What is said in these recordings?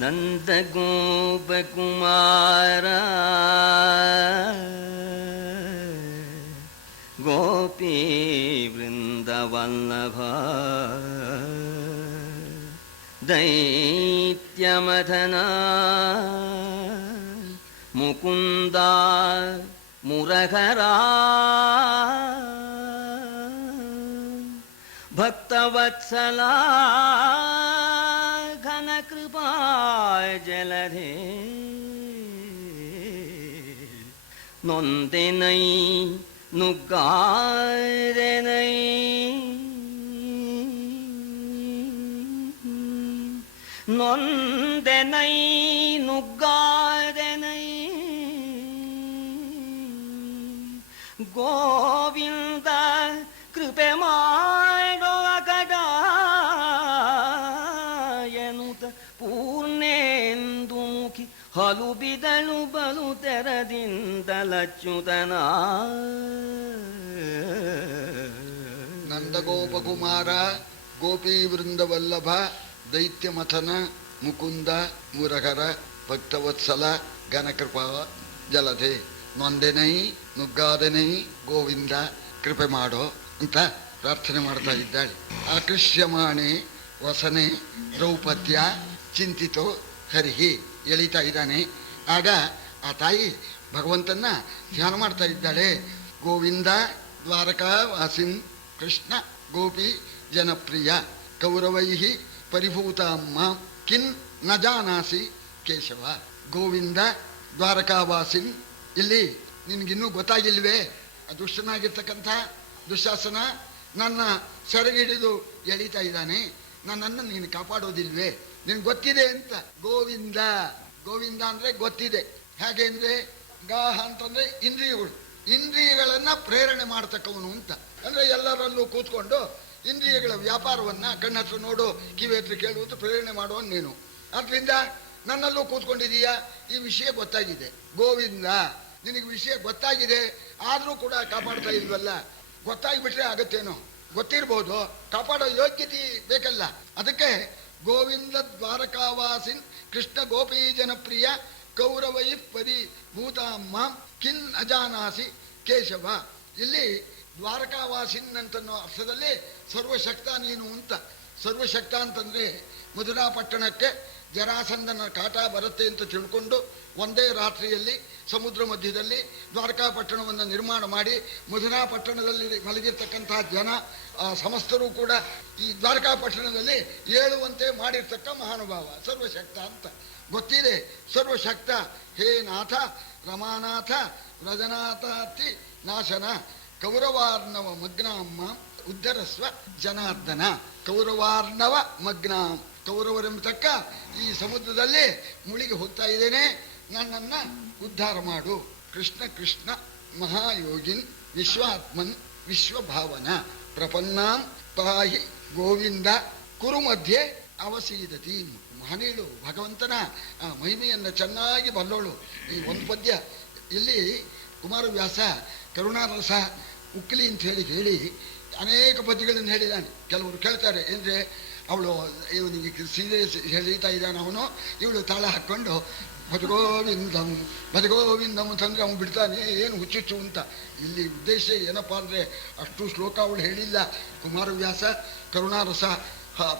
ನಂದಗೋಪಕುಮಾರ ಗೋಪೀ ವೃಂದವಲ್ಲಭ ದೈತ್ಯಮಥನ ಮುಕುಂದ ಮುರಹರ ಭಕ್ತವತ್ಸಲ ಘನಕೃಪಾ ಜಲಧೇ ನೊಂದೆನೈ ನುಗ್ಗಾರೆನೈ ನೊಂದೆನೈ ನುಗ್ಗಾರೆನೈ ಗೋವಿಂದ ಕೃಪೆ ಮಾಡೋ ಅಗಡ ಎನ್ನುತ್ತ ಪೂರ್ಣೇಂದು ಮುಖಿ ಹಲು ಬಿದಳು ಬಲು ತೆರದಿಂದಲಚ್ಯುತನ ನಂದಗೋಪಕುಮಾರ ಗೋಪೀ ವೃಂದವಲ್ಲಭ ದೈತ್ಯಮಥನ ಮುಕುಂದ ಮುರಹರ ಭಕ್ತವತ್ಸಲ ಘನಕೃಪಾ ಜಲಧೆ ನೊಂದೆನೈ ನುಗ್ಗಾದೆನೈ ಗೋವಿಂದ ಕೃಪೆ ಮಾಡೋ ಅಂತ ಪ್ರಾರ್ಥನೆ ಮಾಡ್ತಾ ಇದ್ದಾಳೆ. ಆಕೃಷ್ಯಮಾಣೆ ವಸನೆ ದ್ರೌಪದ್ಯ ಚಿಂತಿತೋ ಹರಿಹಿ ಎಳಿತಾ ಇದ್ದಾನೆ. ಆಗ ಆ ತಾಯಿ ಭಗವಂತನ ಧ್ಯಾನ ಮಾಡ್ತಾ ಇದ್ದಾಳೆ. ಗೋವಿಂದ ದ್ವಾರಕಾ ವಾಸಿನ್ ಕೃಷ್ಣ ಗೋಪಿ ಜನಪ್ರಿಯ ಕೌರವೈ ಪರಿಭೂತಮ್ಮ ಕಿನ್ ನ ಜಾನಾಸಿ ಕೇಶವ. ಗೋವಿಂದ ದ್ವಾರಕಾವಾಸಿನ್, ಇಲ್ಲಿ ನಿನಗಿನ್ನೂ ಗೊತ್ತಾಗಿಲ್ವೇ? ದುಷ್ಟನಾಗಿರ್ತಕ್ಕಂಥ ದುಶ್ಯಾಸನ ನನ್ನ ಸೆರಗಿಡಿದು ಎಳಿತಾ ಇದ್ದಾನೆ, ನನ್ನನ್ನು ನೀನು ಕಾಪಾಡೋದಿಲ್ವೇ? ನಿನ್ಗೆ ಗೊತ್ತಿದೆ ಅಂತ. ಗೋವಿಂದ ಗೋವಿಂದ ಅಂದರೆ ಗೊತ್ತಿದೆ. ಹೇಗೆ ಅಂದರೆ ಗಾಹ ಅಂತಂದರೆ ಇಂದ್ರಿಯಗಳು, ಇಂದ್ರಿಯಗಳನ್ನು ಪ್ರೇರಣೆ ಮಾಡ್ತಕ್ಕವನು ಅಂತ. ಅಂದರೆ ಎಲ್ಲರಲ್ಲೂ ಕೂತ್ಕೊಂಡು ಇಂದ್ರಿಯಗಳ ವ್ಯಾಪಾರವನ್ನು ಕಣ್ಣ ಹತ್ರ ನೋಡು ಕಿವಿ ಹತ್ರ ಕೇಳುವುದು ಪ್ರೇರಣೆ ಮಾಡುವನು ನೀನು. ಆದ್ದರಿಂದ ನನ್ನಲ್ಲೂ ಕೂತ್ಕೊಂಡಿದೀಯಾ, ಈ ವಿಷಯ ಗೊತ್ತಾಗಿದೆ. ಗೋವಿಂದ ನಿನಗೆ ವಿಷಯ ಗೊತ್ತಾಗಿದೆ, ಆದರೂ ಕೂಡ ಕಾಪಾಡ್ತಾ ಇಲ್ವಲ್ಲ. ಗೊತ್ತಾಗಿಬಿಟ್ರೆ ಆಗತ್ತೇನೋ, ಗೊತ್ತಿರ್ಬೋದು, ಕಾಪಾಡೋ ಯೋಗ್ಯತೆ ಬೇಕಲ್ಲ. ಅದಕ್ಕೆ ಗೋವಿಂದ ದ್ವಾರಕಾವಾಸಿನ್ ಕೃಷ್ಣ ಗೋಪೀ ಜನಪ್ರಿಯ ಕೌರವೈ ಪರಿಭೂತಮ್ಮ ಕಿನ್ ಅಜಾನಾಸಿ ಕೇಶವ. ಇಲ್ಲಿ ದ್ವಾರಕಾವಾಸಿನ್ ಅಂತನ್ನೋ ಅರ್ಥದಲ್ಲಿ ಸರ್ವಶಕ್ತ ನೀನು ಅಂತ. ಸರ್ವಶಕ್ತ ಅಂತಂದರೆ ಮಧುರಾ ಪಟ್ಟಣಕ್ಕೆ ಜರಾಸಂಧನ ಕಾಟ ಬರುತ್ತೆ ಅಂತ ತಿಳ್ಕೊಂಡು ಒಂದೇ ರಾತ್ರಿಯಲ್ಲಿ ಸಮುದ್ರ ಮಧ್ಯದಲ್ಲಿ ದ್ವಾರಕಾ ಪಟ್ಟಣವನ್ನು ನಿರ್ಮಾಣ ಮಾಡಿ ಮಧುರಾ ಪಟ್ಟಣದಲ್ಲಿ ಮಲಗಿರ್ತಕ್ಕಂತಹ ಜನ ಸಮಸ್ತರೂ ಕೂಡ ಈ ದ್ವಾರಕಾ ಪಟ್ಟಣದಲ್ಲಿ ಏಳುವಂತೆ ಮಾಡಿರ್ತಕ್ಕ ಮಹಾನುಭಾವ ಸರ್ವಶಕ್ತ ಅಂತ ಗೊತ್ತಿದೆ. ಸರ್ವಶಕ್ತ ಹೇ ನಾಥ ರಮಾನಾಥ ವ್ರಜನಾಥಾತಿ ನಾಶನ ಕೌರವಾರ್ಣವ ಮಗ್ನಾಮ್ಮ ಉದ್ಧರಸ್ವ ಜನಾರ್ದನ. ಕೌರವಾರ್ಣವ ಮಗ್ನಾಂ, ಕೌರವರೆಂಬತಕ್ಕ ಈ ಸಮುದ್ರದಲ್ಲಿ ಮುಳುಗಿ ಹೋಗ್ತಾ ಇದ್ದೇನೆ, ನನ್ನನ್ನು ಉದ್ಧಾರ ಮಾಡು. ಕೃಷ್ಣ ಕೃಷ್ಣ ಮಹಾಯೋಗಿನ್ ವಿಶ್ವಾತ್ಮನ್ ವಿಶ್ವಭಾವನ ಪ್ರಪನ್ನಾಂ ಪಾಹಿ ಗೋವಿಂದ ಕುರು ಮಧ್ಯೆ ಅವಸೀದತಿ. ಮಹನೀಳು ಭಗವಂತನ ಮಹಿಮೆಯನ್ನು ಚೆನ್ನಾಗಿ ಬಲ್ಲೋಳು. ಈ ಒಂದು ಪದ್ಯ ಇಲ್ಲಿ ಕುಮಾರವ್ಯಾಸ ಕರುಣಾರಸ ಉಕ್ಲಿ ಅಂತ ಹೇಳಿ ಅನೇಕ ಪದ್ಯಗಳನ್ನು ಹೇಳಿದ್ದಾನೆ. ಕೆಲವರು ಕೇಳ್ತಾರೆ ಅಂದರೆ ಅವಳು ಇವನಿಗೆ ಸೀರೆ ಎಳೀತಾ ಇದ್ದಾನೆ ಅವನು, ಇವಳು ತಾಳ ಹಾಕ್ಕೊಂಡು ಭಜಗೋವಿಂದಂ ಭಜಗೋವಿಂದಂ ಅಂತಂದರೆ ಅವನು ಬಿಡ್ತಾನೆ, ಏನು ಹುಚ್ಚುಚ್ಚು ಅಂತ. ಇಲ್ಲಿ ಉದ್ದೇಶ ಏನಪ್ಪ ಅಂದರೆ ಅಷ್ಟು ಶ್ಲೋಕ ಅವಳು ಹೇಳಿಲ್ಲ. ಕುಮಾರವ್ಯಾಸ ಕರುಣಾರಸ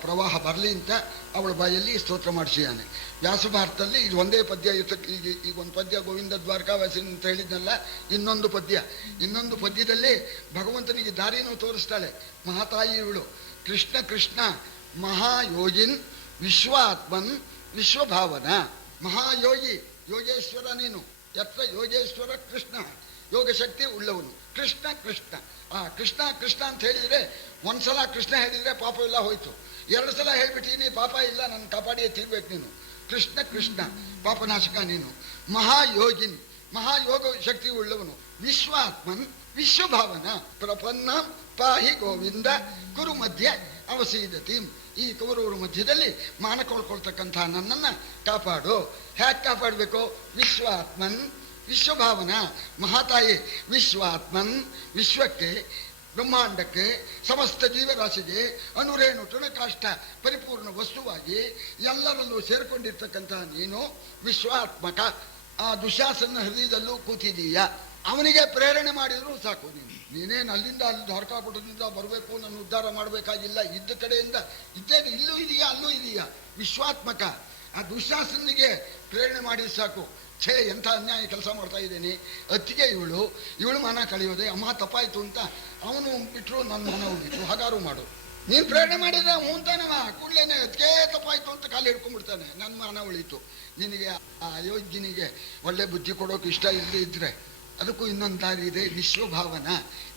ಪ್ರವಾಹ ಬರಲಿ ಅಂತ ಅವಳ ಬಾಯಲ್ಲಿ ಸ್ತೋತ್ರ ಮಾಡಿಸಿದ್ದಾನೆ. ವ್ಯಾಸಭಾರತದಲ್ಲಿ ಇದು ಒಂದೇ ಪದ್ಯ ಈಗ ಒಂದು ಪದ್ಯ ಗೋವಿಂದ ದ್ವಾರಕಾವಾಸಿನ್ ಅಂತ ಹೇಳಿದ್ನಲ್ಲ, ಇನ್ನೊಂದು ಪದ್ಯದಲ್ಲಿ ಭಗವಂತನಿಗೆ ದಾರಿನೂ ತೋರಿಸ್ತಾಳೆ ಮಹಾತಾಯಿ ಇವಳು. ಕೃಷ್ಣ ಕೃಷ್ಣ ಮಹಾಯೋಗಿನ್ ವಿಶ್ವಾತ್ಮನ್ ವಿಶ್ವಭಾವನ. ಮಹಾಯೋಗಿ ಯೋಗೇಶ್ವರ ನೀನು. ಯತ್ರ ಯೋಗೇಶ್ವರ ಕೃಷ್ಣ, ಯೋಗ ಶಕ್ತಿ ಉಳ್ಳವನು. ಕೃಷ್ಣ ಕೃಷ್ಣ ಕೃಷ್ಣ ಕೃಷ್ಣ ಅಂತ ಹೇಳಿದರೆ ಒಂದ್ಸಲ ಕೃಷ್ಣ ಹೇಳಿದರೆ ಪಾಪ ಎಲ್ಲ ಹೋಯ್ತು. 2 ಸಲ ಹೇಳ್ಬಿಟ್ಟಿನಿ ಪಾಪ ಇಲ್ಲ, ನನ್ನ ಕಾಪಾಡಿಯೇ ತೀರ್ಬೇಕು ನೀನು. ಕೃಷ್ಣ ಕೃಷ್ಣ ಪಾಪನಾಶಕ ನೀನು. ಮಹಾಯೋಗಿನ್ ಮಹಾಯೋಗ ಶಕ್ತಿ ಉಳ್ಳವನು. ವಿಶ್ವಾತ್ಮನ್ ವಿಶ್ವಭಾವನ ಪ್ರಪನ್ನ ಪಾಹಿ ಗೋವಿಂದ ಕುರು ಮಧ್ಯೆ ಅವಸೀದತಿ. ಈ ಕೌರವರ ಮಧ್ಯದಲ್ಲಿ ಮಾನ ಕೊಳ್ಕೊಳ್ತಕ್ಕಂಥ ನನ್ನನ್ನು ಕಾಪಾಡು. ಹ್ಯಾಕ್ ಕಾಪಾಡಬೇಕು? ವಿಶ್ವಾತ್ಮನ್ ವಿಶ್ವಭಾವನ. ಮಹಾತಾಯಿ ವಿಶ್ವಾತ್ಮನ್ ವಿಶ್ವಕ್ಕೆ ಬ್ರಹ್ಮಾಂಡಕ್ಕೆ ಸಮಸ್ತ ಜೀವರಾಶಿಗೆ ಅನುರೇಣು ತೃಣಕಾಷ್ಟ ಪರಿಪೂರ್ಣ ವಸ್ತುವಾಗಿ ಎಲ್ಲರಲ್ಲೂ ಸೇರ್ಕೊಂಡಿರ್ತಕ್ಕಂತಹ ನೀನು ವಿಶ್ವಾತ್ಮಕ ಆ ದುಶ್ಯಾಸನ ಹೃದಯದಲ್ಲೂ ಕೂತಿದೀಯ. ಅವನಿಗೆ ಪ್ರೇರಣೆ ಮಾಡಿದ್ರು ಸಾಕು. ನೀನೇನು ಅಲ್ಲಿಂದ ಅಲ್ಲಿ ದ್ವಾರಕಾಪುಟದಿಂದ ಬರಬೇಕು, ನನ್ನ ಉದ್ಧಾರ ಮಾಡಬೇಕಾಗಿಲ್ಲ. ಇದ್ದ ಕಡೆಯಿಂದ ಇದ್ದೇನೆ, ಇಲ್ಲೂ ಇದೆಯಾ ಅಲ್ಲೂ ಇದೆಯಾ. ವಿಶ್ವಾತ್ಮಕ ಆ ದುಶ್ಯಾಸನಿಗೆ ಪ್ರೇರಣೆ ಮಾಡಿದ್ರು ಸಾಕು. ಛೇ, ಎಂಥ ಅನ್ಯಾಯ ಕೆಲಸ ಮಾಡ್ತಾ ಇದ್ದೇನೆ. ಅತ್ತಿಗೆ ಇವಳು ಮನ ಕಳೆಯೋದೆ, ಅಮ್ಮ ತಪ್ಪಾಯ್ತು ಅಂತ ಅವನು ಬಿಟ್ಟರು, ನನ್ನ ಮನವು ಬಿಟ್ಟರು. ಹಾಗಾರು ಮಾಡು. ನೀನು ಪ್ರೇರಣೆ ಮಾಡಿದ್ರೆ ಹೂಂತಾನವ ಕೂಡಲೇನೆ ಅತ್ತಿಗೆ ತಪ್ಪಾಯ್ತು ಅಂತ ಕಾಲು ಹಿಡ್ಕೊಂಡ್ಬಿಡ್ತಾನೆ. ನನ್ನ ಮನ ಉಳೀತು. ನಿನಗೆ ಆ ಅಯೋಗ್ಯನಿಗೆ ಒಳ್ಳೆ ಬುದ್ಧಿ ಕೊಡೋಕೆ ಇಷ್ಟ ಇಲ್ಲದೆ ಇದ್ರೆ ಅದಕ್ಕೂ ಇನ್ನೊಂದು ದಾರಿ ಇದೆ. ವಿಶ್ವಭಾವನ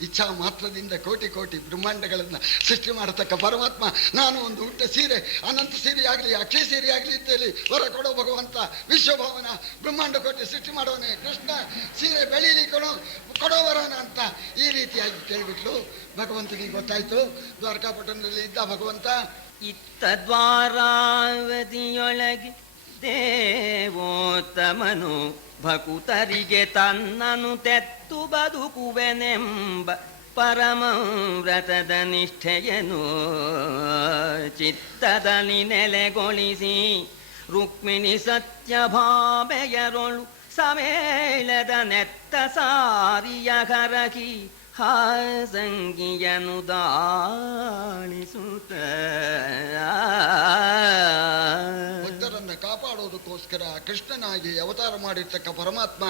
ಇಚ್ಛಾ ಮಾತ್ರದಿಂದ ಕೋಟಿ ಕೋಟಿ ಬ್ರಹ್ಮಾಂಡಗಳನ್ನು ಸೃಷ್ಟಿ ಮಾಡತಕ್ಕ ಪರಮಾತ್ಮ ನಾನು ಒಂದು ಹುಟ್ಟ ಸೀರೆ, ಅನಂತ ಸೀರೆ ಆಗಲಿ, ಅಕ್ಷಯ ಸೀರೆ ಆಗಲಿ ಇದ್ದೇಳಿ ವರ ಕೊಡೋ ಭಗವಂತ ವಿಶ್ವಭಾವನ ಬ್ರಹ್ಮಾಂಡ ಕೋಟಿ ಸೃಷ್ಟಿ ಮಾಡೋನೆ ಕೃಷ್ಣ. ಸೀರೆ ಬೆಳೀಲಿ ಕೊಡೋ ವರನ ಅಂತ ಈ ರೀತಿಯಾಗಿ ಕೇಳಿಬಿಟ್ಲು. ಭಗವಂತನಿಗೆ ಗೊತ್ತಾಯ್ತು ದ್ವಾರಕಾಪಟ್ಟಣದಲ್ಲಿ ಇದ್ದ ಭಗವಂತ. ಇತ್ತ ದ್ವಾರಾವತಿಯೊಳಗೆ ದೇವೋತ್ತಮನು ಭಕುತರಿಗೆ ತನ್ನನು ತೆತ್ತು ಬದುಕುವೆನೆಂಬ ಪರಮ ವ್ರತದ ನಿಷ್ಠೆಯನು ಚಿತ್ತದಲ್ಲಿ ನೆಲೆಗೊಳಿಸಿ ರುಕ್ಮಿಣಿ ಸತ್ಯಭಾಮೆಯರೊಳು ಸಮೇಳದ ನೆತ್ತ ಸಾರಿಯ ಹರಕಿ ಹಾಸಂಗಿಯನು ದಾಳಿಸುತ್ತ ಭಕ್ತರನ್ನ ಕಾಪಾಡೋದಕ್ಕೋಸ್ಕರ ಕೃಷ್ಣನಾಗಿ ಅವತಾರ ಮಾಡಿರ್ತಕ್ಕ ಪರಮಾತ್ಮ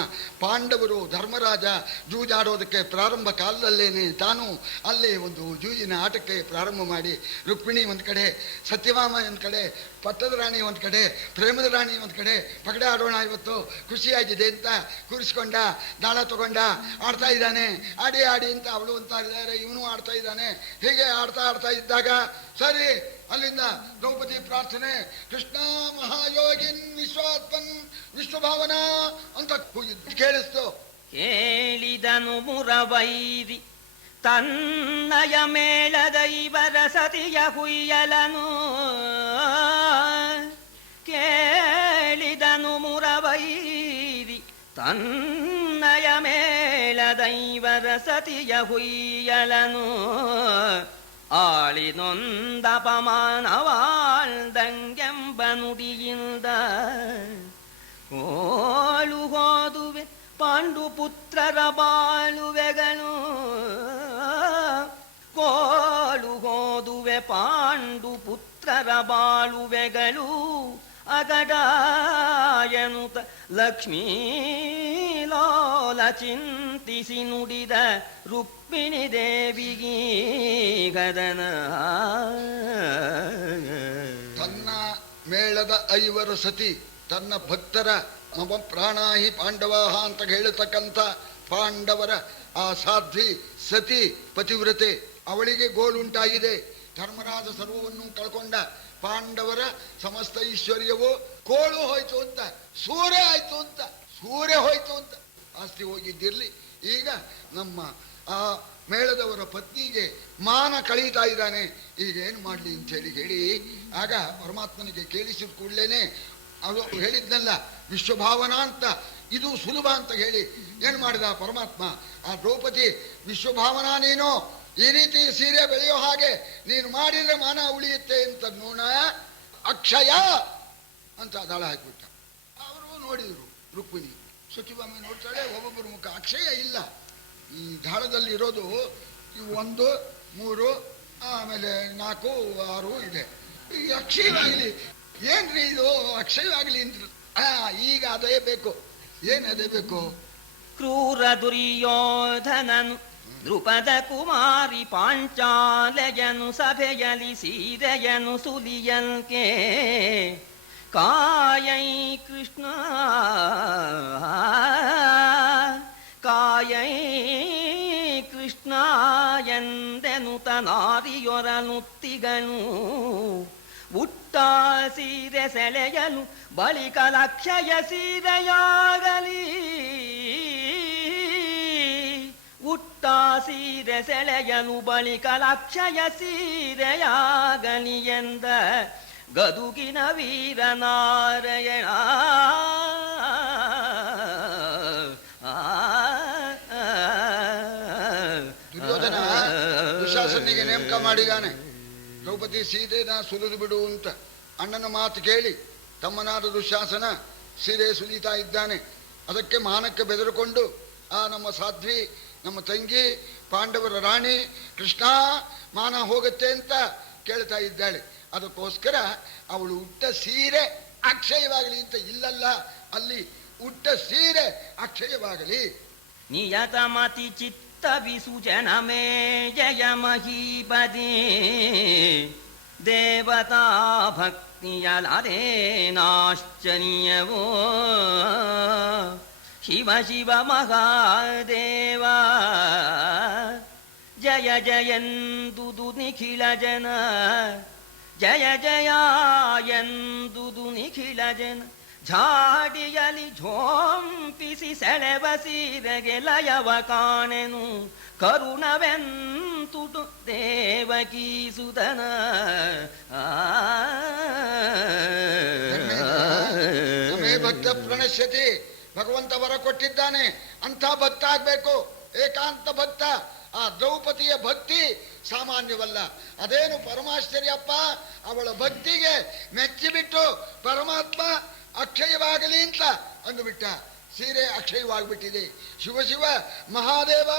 ಪಾಂಡವರು ಧರ್ಮರಾಜ ಜೂಜಾಡೋದಕ್ಕೆ ಪ್ರಾರಂಭ ಕಾಲದಲ್ಲೇನೆ ತಾನು ಅಲ್ಲೇ ಒಂದು ಜೂಜಿನ ಆಟಕ್ಕೆ ಪ್ರಾರಂಭ ಮಾಡಿ ರುಕ್ಮಿಣಿ ಒಂದು ಕಡೆ, ಸತ್ಯಭಾಮ ಒಂದು ಕಡೆ, ಪಟ್ಟದ ರಾಣಿ ಒಂದು ಕಡೆ, ಪ್ರೇಮದ ರಾಣಿ ಒಂದು ಕಡೆ, ಪಗಡೆ ಆಡೋಣ ಇವತ್ತು ಖುಷಿಯಾಗಿದೆ ಅಂತ ಕೂರಿಸ್ಕೊಂಡ, ದಾಳ ತಗೊಂಡ ಆಡ್ತಾ ಇದ್ದಾನೆ. ಆಡಿ ಆಡಿ ಅಂತ ಅವಳು ಅಂತ ಇದ್ದಾರೆ, ಇವನು ಆಡ್ತಾ ಇದ್ದಾನೆ. ಹೀಗೆ ಆಡ್ತಾ ಆಡ್ತಾ ಇದ್ದಾಗ ಸರಿ ಅಲ್ಲಿಂದ ದ್ರೌಪದಿ ಪ್ರಾರ್ಥನೆ, ಕೃಷ್ಣ ಮಹಾಯೋಗಿನ್ ವಿಶ್ವಾತ್ಮನ್ ವಿಶ್ವಭಾವನ ಅಂತ ಕೇಳಿಸ್ತು. ಕೇಳಿದನು ಮುರವೈರಿ ತನ್ನಯ ಮೇಳದೈವರ ಸತಿಯ ಹುಯ್ಯಲನು. ಕೇಳಿದನು ಮುರವೈರಿ ತನ್ನಯ ಮೇಳದೈವರ ಸತಿಯ ಹುಯ್ಯಲನು. ಆಳಿನೊಂದಪಮಾನವಾಳ್ದಂಗೆಂಬ ನುಡಿಯಿಂದ ಕೋಳು ಹೋದುವೆ ಪಾಂಡು ಪುತ್ರರ ಬಾಳುವೆಗಳು. ಕೋಳು ಹೋದುವೆ ಪಾಂಡು ಪುತ್ರರ ಬಾಳುವೆಗಳು. ಅಗಡಾಯನುತ ಲಕ್ಷ್ಮೀ ಲೋಲ ಚಿಂತಿಸಿ ನುಡಿದ ರುಕ್ಮಿಣಿ ದೇವಿಗೆ ಗದನ. ತನ್ನ ಮೇಳದ ಐವರು ಸತಿ, ತನ್ನ ಭಕ್ತರ ಮಮ ಪ್ರಾಣಾಹಿ ಪಾಂಡವಾಹ ಅಂತ ಹೇಳತಕ್ಕಂಥ ಪಾಂಡವರ ಆ ಸಾಧ್ವಿ ಸತಿ ಪತಿವ್ರತೆ, ಅವಳಿಗೆ ಗೋಳುಂಟಾಗಿದೆ. ಧರ್ಮರಾಜ ಸರ್ವವನ್ನು ಕಳ್ಕೊಂಡ, ಪಾಂಡವರ ಸಮಸ್ತ ಐಶ್ವರ್ಯವು ಕೋಳು ಹೋಯ್ತು ಅಂತ, ಸೂರೆ ಆಯ್ತು ಅಂತ, ಸೂರೆ ಹೋಯ್ತು ಅಂತ. ಆಸ್ತಿ ಹೋಗಿದ್ದಿರ್ಲಿ, ಈಗ ನಮ್ಮ ಆ ಮೇಳದವರ ಪತ್ನಿಗೆ ಮಾನ ಕಳೀತಾ ಇದ್ದಾನೆ. ಈಗ ಏನು ಮಾಡಲಿ ಅಂತ ಹೇಳಿ ಆಗ ಪರಮಾತ್ಮನಿಗೆ ಕೇಳಿಸಿದ ಕೂಡಲೇನೆ ಅದು ಹೇಳಿದ್ನಲ್ಲ ವಿಶ್ವಭಾವನಾ ಅಂತ, ಇದು ಸುಲಭ ಅಂತ ಹೇಳಿ ಏನು ಮಾಡಿದ ಪರಮಾತ್ಮ, ಆ ದ್ರೌಪದಿ ವಿಶ್ವಭಾವನಾ ನೀನು ಈ ರೀತಿ ಸೀರೆ ಬೆಳೆಯೋ ಹಾಗೆ ನೀನು ಮಾಡಿದ್ರೆ ಮಾನ ಉಳಿಯುತ್ತೆ ಅಂತ ನೋಡ ಅಕ್ಷಯ ಅಂತ ದಾಳ ಹಾಕಿಬಿಟ್ಟ. ಅವರು ನೋಡಿದ್ರು, ರುಕ್ಮಿಣಿ ಸಚಿವಾಮಿ ನೋಡ್ತಾಳೆ, ಒಬ್ಬೊಬ್ಬರ ಮುಖ ಅಕ್ಷಯ ಇಲ್ಲ. ಈ ದಾಳದಲ್ಲಿ ಇರೋದು 1, 3, ಆಮೇಲೆ 4, 6 ಇದೆ. ಈ ಅಕ್ಷಯವಾಗಲಿ ಏನ್ರಿ ಇದು ಅಕ್ಷಯವಾಗಲಿ ಅಂತ. ಈಗ ಅದೇ ಬೇಕು. ಏನದೇ ಬೇಕು? ಕ್ರೂರ ದುರ್ಯೋಧನನು ನೃಪದ ಕುಮಾರಿ ಪಾಂಚಾಲೆಯನು ಸಭೆಯಲಿ ಸೀರೆಯನು ಸುಲಿಯಲ್ಕೆ ಕಾಯೈ ಕೃಷ್ಣ ಕಾಯೈ ಕೃಷ್ಣ ಎಂದೆನುತ ನಾರಿಯೊರನುತ್ತಿಗನು. ಉಟ್ಟ ಸೀರೆ ಸೆಳೆಯಲು ಬಳಿಕ ಲಕ್ಷಯ ಸೀರೆಯಾಗಲಿ. ಉಟ್ಟ ಸೀರೆ ಸೆಳೆಯಲು ಬಳಿಕ ಲಕ್ಷಯ ಸೀರೆಯಾಗಲಿ ಎಂದ ಗದುಗಿನ ವೀರನಾರಾಯಣ. ದುರ್ಯೋಧನ ದುಶ್ಯಾಸನಿಗೆ ನೇಮಕ ಮಾಡಿದಾನೆ. ದ್ರೌಪದಿ ಸೀರೆನ ಸುಲಿದು ಬಿಡು ಅಂತ ಅಣ್ಣನ ಮಾತು ಕೇಳಿ ತಮ್ಮನಾದ ದುಶ್ಯಾಸನ ಸೀರೆ ಸುಲಿತಾ ಇದ್ದಾನೆ. ಅದಕ್ಕೆ ಮಾನಕ್ಕೆ ಬೆದರಿಕೊಂಡು ಆ ನಮ್ಮ ಸಾಧ್ವಿ, ನಮ್ಮ ತಂಗಿ, ಪಾಂಡವರ ರಾಣಿ ಕೃಷ್ಣ ಮಾನ ಹೋಗುತ್ತೆ ಅಂತ ಕೇಳ್ತಾ ಇದ್ದಾಳೆ. ಅದಕ್ಕೋಸ್ಕರ ಅವಳು ಉಟ್ಟ ಸೀರೆ ಅಕ್ಷಯವಾಗಲಿ ಅಂತ. ಇಲ್ಲಲ್ಲ, ಅಲ್ಲಿ ಉಟ್ಟ ಸೀರೆ ಅಕ್ಷಯವಾಗಲಿ. ನಿಯತಮತಿ ಚಿತ್ತ ವಿಸುಜನ ಮೇ ಜಯ ಮಹೀಪದಿ ದೇವತಾ ಭಕ್ತಿಯಲರೇನಾಶ್ಚರ್ಯವೋ ಶಿವ ಶಿವ ಮಹಾದೇವ ಜಯ ಜಯಂದುದು ನಿಖಿಲ ಜನ ಜಯ ಜಯ ಎಂದುದು ನಿಖಿಲ ಜನ ಝಾಡಿಯಲಿ ಝೋಂಪಿಸಿ ಸೆಳೆವ ಸೀರೆಗೆ ಲಯವ ಕಾಣೆನು ಕರುಣವೆಂತುದು ದೇವಕೀ ಸುತನ. ಭಕ್ತ ಪ್ರಣಶ್ಯತಿ, ಭಗವಂತ ವರ ಕೊಟ್ಟಿದ್ದಾನೆ, ಅಂಥ ಭಕ್ತ ಆಗ್ಬೇಕು, ಏಕಾಂತ ಭಕ್ತ. ಆ ದ್ರೌಪದಿಯ ಭಕ್ತಿ ಸಾಮಾನ್ಯವಲ್ಲ. ಅದೇನು ಪರಮಾಶ್ಚರ್ಯಪ್ಪ, ಅವಳ ಭಕ್ತಿಗೆ ಮೆಚ್ಚಿಬಿಟ್ಟು ಪರಮಾತ್ಮ ಅಕ್ಷಯವಾಗಲಿ ಅಂತ ಅಂದುಬಿಟ್ಟ. ಸೀರೆ ಅಕ್ಷಯವಾಗ್ಬಿಟ್ಟಿದೆ. ಶಿವ ಶಿವ ಮಹಾದೇವ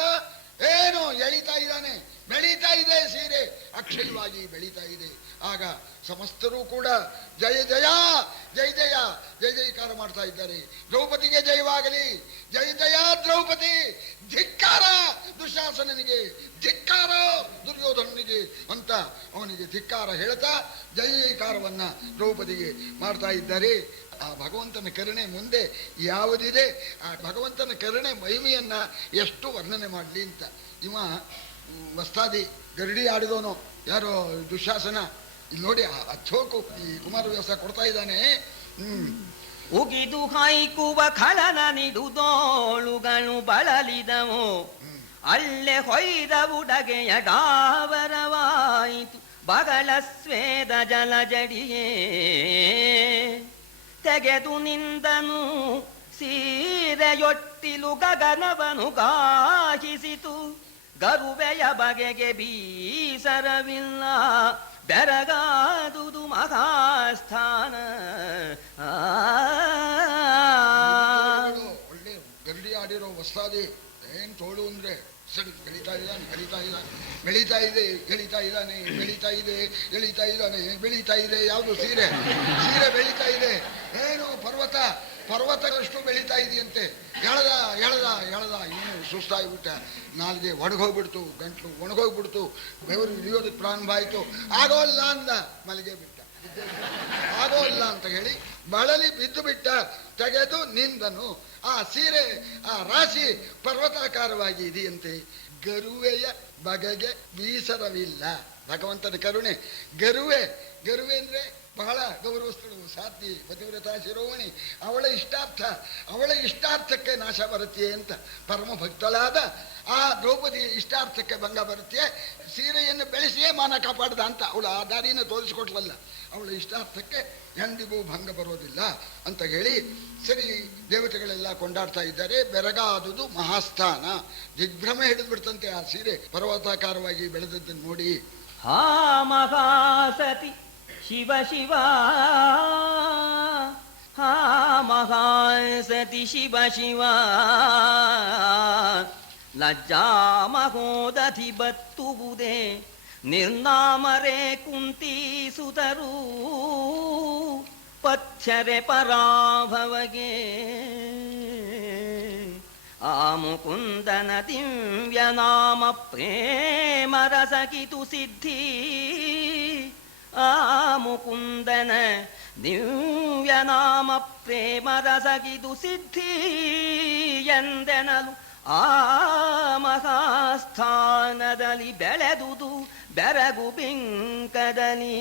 ಏನು ಎಳಿತಾ ಇದ್ದಾನೆ, ಬೆಳೀತಾ ಇದೆ, ಸೀರೆ ಅಕ್ಷಯವಾಗಿ ಬೆಳೀತಾ ಇದೆ. ಆಗ ಸಮಸ್ತರೂ ಕೂಡ ಜಯ ಜಯ ಜಯ ಜಯ ಜಯ ಜಯಕಾರ ಮಾಡ್ತಾ ಇದ್ದಾರೆ. ದ್ರೌಪದಿಗೆ ಜಯವಾಗಲಿ, ಜಯ ಜಯ ದ್ರೌಪದಿ, ಧಿಕ್ಕಾರ ದುಶಾಸನನಿಗೆ, ಧಿಕ್ಕಾರ ದುರ್ಯೋಧನನಿಗೆ ಅಂತ ಅವನಿಗೆ ಧಿಕ್ಕಾರ ಹೇಳ್ತಾ ಜಯ ಜಯಕಾರವನ್ನ ದ್ರೌಪದಿಗೆ ಮಾಡ್ತಾ ಇದ್ದಾರೆ. ಆ ಭಗವಂತನ ಕರುಣೆ ಮುಂದೆ ಯಾವುದಿದೆ? ಆ ಭಗವಂತನ ಕರುಣೆ ಮಹಿಮೆಯನ್ನ ಎಷ್ಟು ವರ್ಣನೆ ಮಾಡಲಿ ಅಂತ. ಇವ ವಸ್ತಾದಿ ಗರಡಿ ಆಡಿದವನು ಯಾರೋ ದುಶಾಸನ. ಇಲ್ಲಿ ನೋಡಿ ಆ ಚೋಕು ಈ ಕುಮಾರವ್ಯಾಸ ಕೊಡ್ತಾ ಇದ್ದಾನೆ. ಉಗಿದು ಹಾಯ್ಕುವ ಖಳನ ನಿಡುದೋಳುಗಳು ಬಳಲಿದವು, ಅಲ್ಲೇ ಹೊಯ್ದ ಉಡಗೆಯ ಡಾವರವಾಯಿತು ಬಗಳ ಸ್ವೇದ ಜಲಜಡಿಯೇ ತೆಗೆದು ನಿಂದನು ಸೀರೆಯೊಟ್ಟಿಲು ಗಗನವನು ಗಾಹಿಸಿತು. ಗರುವೆಯ ಬಗೆಗೆ ಬೀಸರವಿಲ್ಲ, ಬೆರಗಾದುದು ಮಹಾಸ್ಥಾನ. ಒಳ್ಳೆ ಗರಡಿ ಆಡಿರೋ ವಸ್ತಾದಿ ಏನ್ ತೋಳು ಅಂದ್ರೆ ಸರಿ ಬೆಳೀತಾ ಇದ್ದಾನೆ, ಬೆಳೀತಾ ಇದ್ದಾನೆ, ಬೆಳೀತಾ ಇದೆ, ಎಳಿತಾ ಇದ್ದಾನೆ, ಬೆಳೀತಾ ಇದೆ, ಎಳಿತಾ ಇದ್ದಾನೆ, ಬೆಳೀತಾ ಇದೆ. ಯಾವುದು ಸೀರೆ, ಸೀರೆ ಬೆಳೀತಾ ಇದೆ. ಏನು ಪರ್ವತ, ಪರ್ವತಗಳಷ್ಟು ಬೆಳೀತಾ ಇದೆಯಂತೆ. ಎಳೆದ ಎಳೆದ ಎಳೆದ ಇನ್ನೂ ಸುಸ್ತಾಗ್ಬಿಟ್ಟ. ನಾಲ್ಗೆ ಒಣಗೋಗ್ಬಿಡ್ತು, ಗಂಟ್ಲು ಒಣಗೋಗ್ಬಿಡ್ತು, ಬೆವರು ಇಳಿಯೋದಕ್ಕೆ ಪ್ರಾರಂಭ ಆಯಿತು. ಆಗೋಲ್ಲ ಅಂದ, ಮಲ್ಲಿಗೆ ಬಿಟ್ಟ. ಆಗೋಲ್ಲ ಅಂತ ಹೇಳಿ ಬಳಲಿ ಬಿದ್ದು ಬಿಟ್ಟ. ತೆಗೆದು ನಿಂದನು. ಆ ಸೀರೆ ಆ ರಾಶಿ ಪರ್ವತಾಕಾರವಾಗಿ ಇದೆಯಂತೆ. ಗರುವೆಯ ಬಗೆಗೆ ಬೀಸರವಿಲ್ಲ. ಭಗವಂತನ ಕರುಣೆ. ಗರುವೆ, ಗರುವೆ ಅಂದ್ರೆ ಬಹಳ ಗೌರವಸ್ಥಳು, ಸಾಧ್ವಿ, ಪತಿವ್ರತಾ ಶಿರೋಮಣಿ. ಅವಳ ಇಷ್ಟಾರ್ಥ, ಅವಳ ಇಷ್ಟಾರ್ಥಕ್ಕೆ ನಾಶ ಬರುತ್ತೆ ಅಂತ ಪರಮ ಭಕ್ತಳಾದ ಆ ದ್ರೌಪದಿ ಇಷ್ಟಾರ್ಥಕ್ಕೆ ಭಂಗ ಬರುತ್ತೆ. ಸೀರೆಯನ್ನು ಬೆಳೆಸಿಯೇ ಮಾನ ಕಾಪಾಡ್ದ ಅಂತ ಅವಳು ಆ ದಾರಿಯನ್ನು ತೋರಿಸಿಕೊಟ್ಲಲ್ಲ. ಅವಳ ಇಷ್ಟಾರ್ಥಕ್ಕೆ ಎಂದಿಗೂ ಭಂಗ ಬರೋದಿಲ್ಲ ಅಂತ ಹೇಳಿ ಸರಿ ದೇವತೆಗಳೆಲ್ಲ ಕೊಂಡಾಡ್ತಾ ಇದ್ದಾರೆ. ಬೆರಗಾದುದು ಮಹಾಸ್ಥಾನ. ದಿಗ್ಭ್ರಮೆ ಹಿಡಿದು ಬಿಡ್ತಂತೆ ಆ ಸೀರೆ ಪರ್ವತಾಕಾರವಾಗಿ ಬೆಳೆದದ್ದನ್ನು ನೋಡಿ. ಹಾ ಮಹಾಸತಿ ಶಿವ ಶಿವ, ಹಾ ಮಹಾಸತಿ ಶಿವ ಶಿವ, ಲಜ್ಜಾ ಮಹೋದಧಿ ಬತ್ತುವುದೇ ನಿರ್ನಾಮರೇ ಕುಂತಿ ಸುತರು ಪಚ್ಚರೆ ಪರಾಭವಗೆ. ಆ ಮುಕುಂದನ ದಿವ್ಯ ನಾಮ ಪ್ರೇಮ ರಸಕಿತು ಸಿದ್ಧಿ, ಆ ಮುಕುಂದನ ದಿವ್ಯ ನಾಮ ಪ್ರೇಮ ರಸಗಿದು ಸಿದ್ಧಿ ಎಂದೆನಲು ಆ ಮಹಾಸ್ಥಾನದಲ್ಲಿ ಬೆಳೆದುದು ಬೆರಗು ಬಿಂಕದಲ್ಲಿ.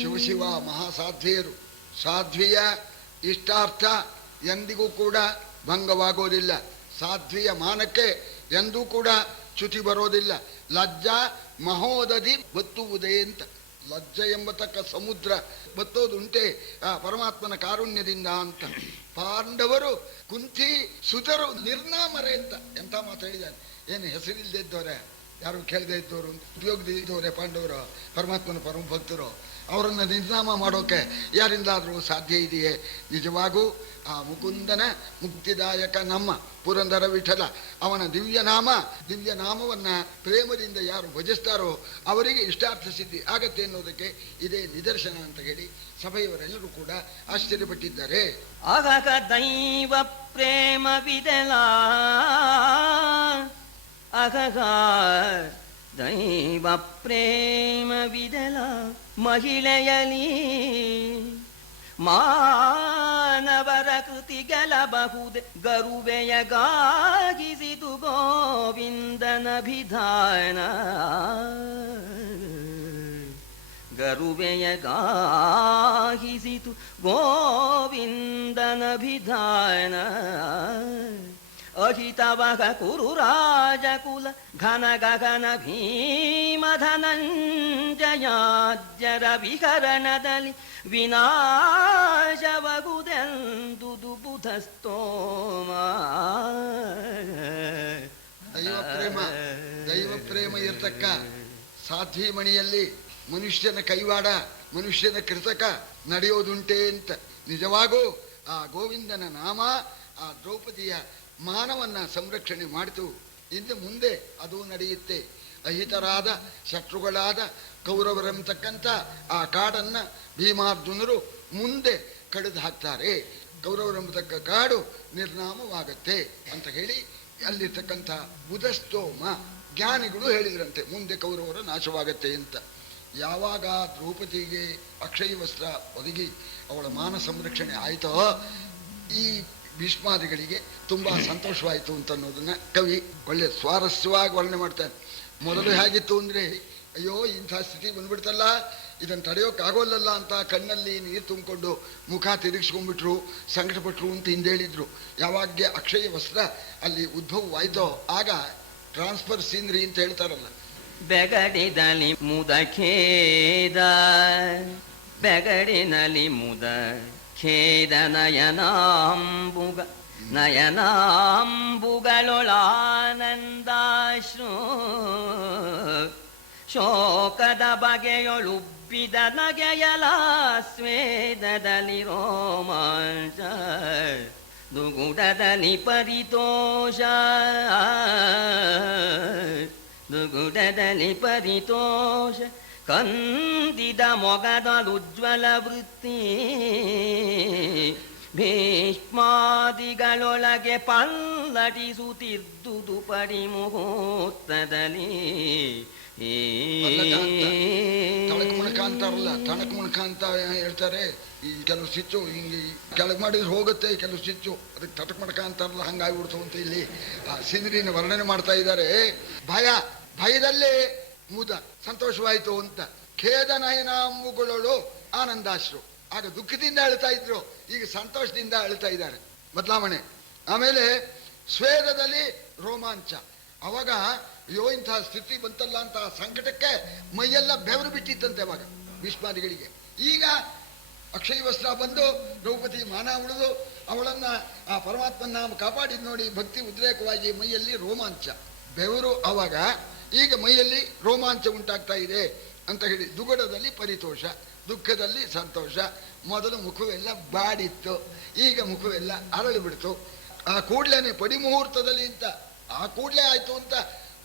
ಶಿವಶಿವ ಮಹಾಸಾಧ್ವಿಯರು. ಸಾಧ್ವಿಯ ಇಷ್ಟಾರ್ಥ ಎಂದಿಗೂ ಕೂಡ ಭಂಗವಾಗೋದಿಲ್ಲ. ಸಾಧ್ವಿಯ ಮಾನಕ್ಕೆ ಎಂದೂ ಕೂಡ ಚ್ಯುತಿ ಬರೋದಿಲ್ಲ. ಲಜ್ಜಾ ಮಹೋದಧಿ ಬತ್ತುವುದೇ ಅಂತ ಲಜ್ಜೆ ಎಂಬತಕ್ಕ ಸಮುದ್ರ ಬತ್ತೋದುಂಟೆ ಆ ಪರಮಾತ್ಮನ ಕಾರುಣ್ಯದಿಂದ ಅಂತ. ಪಾಂಡವರು ಕುಂತಿ ಸುತರು ನಿರ್ನಾಮರೆ ಅಂತ ಎಂತ ಮಾತು ಹೇಳಿದ್ದಾನೆ. ಏನು ಹೆಸರಿಲ್ಲದೆ ಇದ್ದವರೇ, ಯಾರು ಕೇಳದೆ ಇದ್ದವರು, ಉಪಯೋಗದ ಇದ್ದವರೇ ಪಾಂಡವರು, ಪರಮಾತ್ಮನ ಪರಮ ಭಕ್ತರು. ಅವರನ್ನು ನಿರ್ನಾಮ ಮಾಡೋಕೆ ಯಾರಿಂದಾದರೂ ಸಾಧ್ಯ ಇದೆಯೇ? ನಿಜವಾಗೂ ಆ ಮುಕುಂದನ ಮುಕ್ತಿದಾಯಕ ನಮ್ಮ ಪುರಂದರ ವಿಠಲ ಅವನ ದಿವ್ಯನಾಮವನ್ನ ಪ್ರೇಮದಿಂದ ಯಾರು ಭಜಿಸ್ತಾರೋ ಅವರಿಗೆ ಇಷ್ಟಾರ್ಥ ಸಿದ್ಧಿ ಆಗತ್ತೆ ಅನ್ನೋದಕ್ಕೆ ಇದೇ ನಿದರ್ಶನ ಅಂತ ಹೇಳಿ ಸಭೆಯವರೆಲ್ಲರೂ ಕೂಡ ಆಶ್ಚರ್ಯಪಟ್ಟಿದ್ದಾರೆ. ಅಗಗ ದೈವ ಪ್ರೇಮ ವಿದಲ, ಅಗಗ ದೈವ ಪ್ರೇಮ ವಿದಲ ಮಹಿಳೆಯಲಿ ಮಾನವರ ಕೃತಿಗೆಲಬಹುದು ಗರುವೆಯಗಾಗಿಸಿತು ಗೋವಿಂದನ ವಿಧಾನ, ಗರುವೆಯಗಾಗಿಸಿತು ಗೋವಿಂದನ ವಿಧಾನ. ಅಹಿತವಹ ಕುರು ರಾಜಕುಲ ಘನ ಗಗನ ಭೀಮ ಧನಂಜಯಾಜ್ಯರ ವಿಹರಣದಲ್ಲಿ ವಿನಾಶವಗುದೆಂದುದು ಬುಧಸ್ತೋಮ. ದೈವ ಪ್ರೇಮ ಇರ್ತಕ್ಕ ಸಾಧ್ವಿಮಣಿಯಲ್ಲಿ ಮನುಷ್ಯನ ಕೈವಾಡ, ಮನುಷ್ಯನ ಕೃತಕ ನಡೆಯೋದುಂಟೆ ಅಂತ. ನಿಜವಾಗೂ ಆ ಗೋವಿಂದನ ನಾಮ ಆ ದ್ರೌಪದಿಯ ಮಾನವನ್ನ ಸಂರಕ್ಷಣೆ ಮಾಡಿತು. ಇನ್ನು ಮುಂದೆ ಅದು ನಡೆಯುತ್ತೆ. ಅಹಿತರಾದ ಶತ್ರುಗಳಾದ ಕೌರವರೆಂಬತಕ್ಕಂಥ ಆ ಕಾಡನ್ನ ಭೀಮಾರ್ಜುನರು ಮುಂದೆ ಕಡಿದು ಹಾಕ್ತಾರೆ. ಕೌರವರೆಂಬತಕ್ಕ ಕಾಡು ನಿರ್ನಾಮವಾಗತ್ತೆ ಅಂತ ಹೇಳಿ ಅಲ್ಲಿರ್ತಕ್ಕಂಥ ಬುಧಸ್ತೋಮ ಜ್ಞಾನಿಗಳು ಹೇಳಿದ್ರಂತೆ ಮುಂದೆ ಕೌರವರ ನಾಶವಾಗತ್ತೆ ಅಂತ. ಯಾವಾಗ ದ್ರೌಪದಿಗೆ ಅಕ್ಷಯ ವಸ್ತ್ರ ಒದಗಿ ಅವಳ ಮಾನ ಸಂರಕ್ಷಣೆ ಆಯಿತೋ ಈ ಭೀಷ್ಮಾದಿಗಳಿಗೆ ತುಂಬಾ ಸಂತೋಷವಾಯಿತು ಅಂತ ಅನ್ನೋದನ್ನ ಕವಿ ಒಳ್ಳೆ ಸ್ವಾರಸ್ಯವಾಗಿ ವರ್ಣನೆ ಮಾಡ್ತಾನೆ. ಮೊದಲು ಹೇಗಿತ್ತು ಅಂದ್ರೆ, ಅಯ್ಯೋ ಇಂಥ ಸ್ಥಿತಿ ಬಂದ್ಬಿಡ್ತಲ್ಲ, ಇದನ್ನು ತಡೆಯೋಕ್ಕಾಗೋಲ್ಲಲ್ಲ ಅಂತ ಕಣ್ಣಲ್ಲಿ ನೀರು ತುಂಬಿಕೊಂಡು ಮುಖ ತಿರುಗಿಸ್ಕೊಂಡ್ಬಿಟ್ರು, ಸಂಕಟಪಟ್ರು ಅಂತ ಹಿಂದೇಳಿದ್ರು. ಯಾವಾಗ ಅಕ್ಷಯ ವಸ್ತ್ರ ಅಲ್ಲಿ ಉದ್ಭವವಾಯ್ತೋ ಆಗ ಟ್ರಾನ್ಸ್ಫರ್ ಸೀನರಿ ಅಂತ ಹೇಳ್ತಾರಲ್ಲ. ಬೆಗಡಿನಲ್ಲಿ ಮುದ ಖೇದ, ಬೆಗಡಿನಲ್ಲಿ ಮುದ ಖೇದ ನಯನಾಂಬುಗಳೊಳಾನಂದಾಶ್ರು ಶೋಕದ ಬಗೆಯೊಳುಬ್ಬಿದ ನಗೆಯಲ ಸ್ವೇದದಲ್ಲಿ ರೋಮಾಂಚ ದುಗುಡದಲ್ಲಿ ಪರಿತೋಷ ದುಗುಡದಲ್ಲಿ ಪರಿತೋಷ ಕಂದಿದ ಮೊಗದಲುಜ್ವಲ ವೃತ್ತಿ ಭೀಷ್ಮಾದಿಗಳೊಳಗೆ ಪಲ್ಲಟಿಸುತ್ತಿದ್ದುದು ಪರಿಮುಹೂರ್ತದಲ್ಲಿ. ತಣಕ್ ಮುಣಕ ಅಂತಾರಲ್ಲ, ತಣಕ್ ಮುಣಕ ಅಂತ ಹೇಳ್ತಾರೆ. ಈ ಕೆಲವು ಸ್ವಿಚ್ಚು ಹಿಂಗೆ ಕೆಳಗೆ ಮಾಡಿದ್ರೆ ಹೋಗುತ್ತೆ, ಕೆಲವು ಸ್ವಿಚ್ಚು ಅದಕ್ಕೆ ತಟಕ್ ಮಣಕ ಅಂತಾರಲ್ಲ, ಹಂಗಾಗ್ಬಿಡ್ತು ಅಂತ ಇಲ್ಲಿ ಆ ಸಿಂದ್ರಿನ ವರ್ಣನೆ ಮಾಡ್ತಾ ಇದ್ದಾರೆ. ಭಯದಲ್ಲೇ ಮುದ ಸಂತೋಷವಾಯಿತು ಅಂತ. ಖೇದ ನಯನಾಂಬುಗಳಳು ಆನಂದಾಶ್ರು, ಆಗ ದುಃಖದಿಂದ ಅಳ್ತಾ ಇದ್ರು, ಈಗ ಸಂತೋಷದಿಂದ ಅಳ್ತಾ ಇದ್ದಾರೆ. ಬದಲಾವಣೆ. ಆಮೇಲೆ ಸ್ವೇದದಲ್ಲಿ ರೋಮಾಂಚ, ಅವಾಗ ಅಯ್ಯೋ ಇಂಥ ಸ್ಥಿತಿ ಬಂತಲ್ಲ ಅಂತ ಸಂಕಟಕ್ಕೆ ಮೈಯೆಲ್ಲ ಬೆವರು ಬಿಟ್ಟಿತ್ತಂತೆ ಅವಾಗ ಭೀಷ್ಮಾದಿಗಳಿಗೆ. ಈಗ ಅಕ್ಷಯ ವಸ್ತ್ರ ಬಂದು ದ್ರೌಪದಿ ಮಾನ ಉಳಿದು ಅವಳನ್ನ ಆ ಪರಮಾತ್ಮನ ನಾಮ ಕಾಪಾಡಿದ್ ನೋಡಿ ಭಕ್ತಿ ಉದ್ರೇಕವಾಗಿ ಮೈಯಲ್ಲಿ ರೋಮಾಂಚ, ಬೆವರು. ಅವಾಗ ಈಗ ಮೈಯಲ್ಲಿ ರೋಮಾಂಚ ಉಂಟಾಗ್ತಾ ಇದೆ ಅಂತ ಹೇಳಿ. ದುಗುಡದಲ್ಲಿ ಪರಿತೋಷ, ದುಃಖದಲ್ಲಿ ಸಂತೋಷ. ಮೊದಲು ಮುಖವೆಲ್ಲ ಬಾಡಿತ್ತು, ಈಗ ಮುಖವೆಲ್ಲ ಅರಳಿ ಬಿಡ್ತು. ಆ ಕೂಡ್ಲೇನೆ ಪಡಿಮುಹೂರ್ತದಲ್ಲಿ ಅಂತ, ಆ ಕೂಡ್ಲೇ ಆಯ್ತು ಅಂತ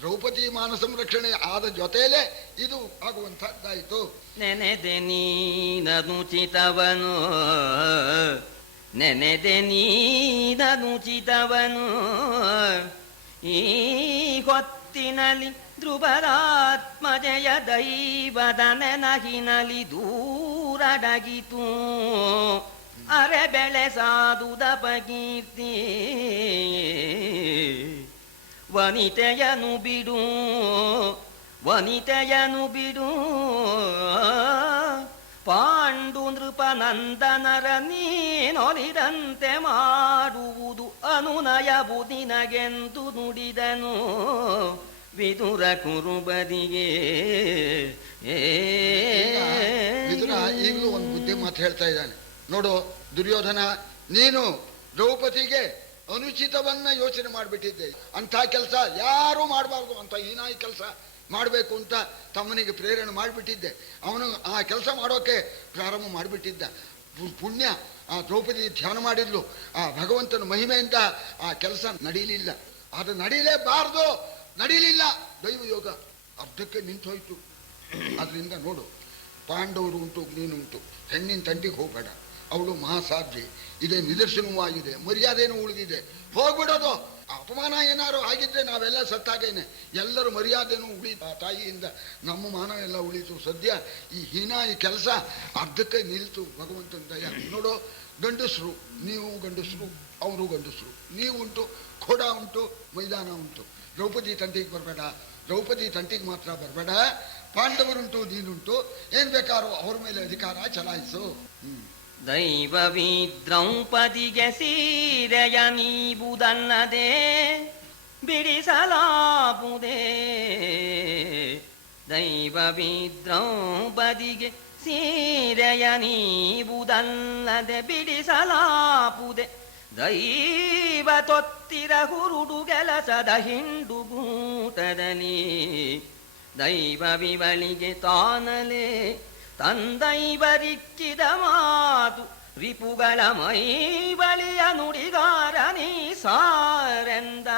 ದ್ರೌಪದಿ ಮಾನ ಸಂರಕ್ಷಣೆ ಆದ ಜೊತೆಯಲ್ಲೇ ಇದು ಆಗುವಂತಹದ್ದಾಯಿತು. ನೆನೆದೆ ನೀನನುಚಿತವನು, ನೆನೆದೆ ನೀನನುಚಿತವನು ಈ ಹೊತ್ತಿನಲ್ಲಿ ಧ್ರುವರಾತ್ಮಜಯ ದೈವದ ನೆನಹಿನಲಿ ದೂರಡಗಿತು ಅರೆ ಬೆಳೆ ಸಾಧುದ ಬಗೀರ್ತಿ. ವನಿತೆಯನು ಬಿಡು, ವನಿತೆಯನು ಬಿಡು, ಪಾಂಡು ನೃಪನಂದನರ ನೀನೊಲಿದಂತೆ ಮಾಡುವುದು ಅನುನಯವು ನಿನಗೆಂದು ನುಡಿದನು ವಿದುರ ಕುರುಬದಿಗೆ. ಮಾತು ಹೇಳ್ತಾ ಇದ್ದಾನೆ. ನೋಡು ದುರ್ಯೋಧನ, ನೀನು ದ್ರೌಪದಿಗೆ ಅನುಚಿತವನ್ನ ಯೋಚನೆ ಮಾಡಿಬಿಟ್ಟಿದ್ದೆ. ಅಂಥ ಕೆಲಸ ಯಾರೂ ಮಾಡಬಾರ್ದು, ಅಂತ ಹೀನಾಯಿ ಕೆಲಸ ಮಾಡಬೇಕು ಅಂತ ತಮ್ಮನಿಗೆ ಪ್ರೇರಣೆ ಮಾಡಿಬಿಟ್ಟಿದ್ದೆ. ಅವನು ಆ ಕೆಲಸ ಮಾಡೋಕೆ ಪ್ರಾರಂಭ ಮಾಡಿಬಿಟ್ಟಿದ್ದ. ಪುಣ್ಯ ಆ ದ್ರೌಪದಿ ಧ್ಯಾನ ಮಾಡಿದ್ಲು, ಆ ಭಗವಂತನ ಮಹಿಮೆಯಿಂದ ಆ ಕೆಲಸ ನಡೀಲಿಲ್ಲ. ಅದು ನಡೀಲೇಬಾರ್ದು, ನಡೀಲಿಲ್ಲ. ದೈವಯೋಗ ಅರ್ಧಕ್ಕೆ ನಿಂತು ಹೋಯ್ತು. ಅದರಿಂದ ನೋಡು, ಪಾಂಡವರು ಉಂಟು, ನೀನುಂಟು, ಹೆಣ್ಣಿನ ತಂಟಿಗೆ ಹೋಗಬೇಡ. ಅವಳು ಮಹಾಸಾಧ್ವಿ, ಇದೇ ನಿದರ್ಶನವೂ ಆಗಿದೆ, ಮರ್ಯಾದೆನೂ ಉಳಿದಿದೆ. ಹೋಗ್ಬಿಡೋದು. ಅಪಮಾನ ಏನಾರು ಆಗಿದ್ರೆ ನಾವೆಲ್ಲ ಸತ್ತಾಗೇನೆ. ಎಲ್ಲರೂ ಮರ್ಯಾದೆನೂ ಉಳಿದ ಆ ತಾಯಿಯಿಂದ ನಮ್ಮ ಮಾನ ಎಲ್ಲ ಉಳಿತು. ಸದ್ಯ ಈ ಹೀನಾಯಿ ಕೆಲಸ ಅರ್ಧಕ್ಕೆ ನಿಲ್ತು. ಭಗವಂತನ ದಯ. ನೋಡು, ಗಂಡಸರು, ನೀವು ಗಂಡಸರು, ಅವರು ಗಂಡಸರು, ನೀವು ಉಂಟು, ಖೋಡ ಉಂಟು, ಮೈದಾನ ಉಂಟು. ದ್ರೌಪದಿ ತಂಟಿಗೆ ಬರಬೇಡ, ದ್ರೌಪದಿ ತಂಟಿಗೆ ಮಾತ್ರ ಬರಬೇಡ. ಪಾಂಡವರುಂಟು, ನೀನುಂಟು, ಏನ್ ಬೇಕಾರೋ ಅವ್ರ ಮೇಲೆ ಅಧಿಕಾರ ಚಲಾಯಿಸು. ದೈವವಿ ದ್ರೌಪದಿಗೆ ಸೀರೆಯ ನೀಬುದಲ್ಲದೆ ಬಿಡಿಸಲಾಗುವುದೇ. ದೈವವಿ ದ್ರೌಪದಿಗೆ ಸೀರೆಯ ನೀಬುದಲ್ಲದೆ ಬಿಡಿಸಲಾಗುವುದೇ. ದೈವ ತೊತ್ತಿರ ಹುರುಡು ಕೆಲಸದ ಹಿಂಡುಗೂಟದಲ್ಲಿ ದೈವವಿವಳಿಗೆ ತಾನಲೇ ತಂದೈವರಿಕ್ಕಿದ ಮಾತು ರಿಪುಗಳ ಮೈ ಬಲಿಯ ನುಡಿಗಾರ ನೀ ಸಾರೆಂದ.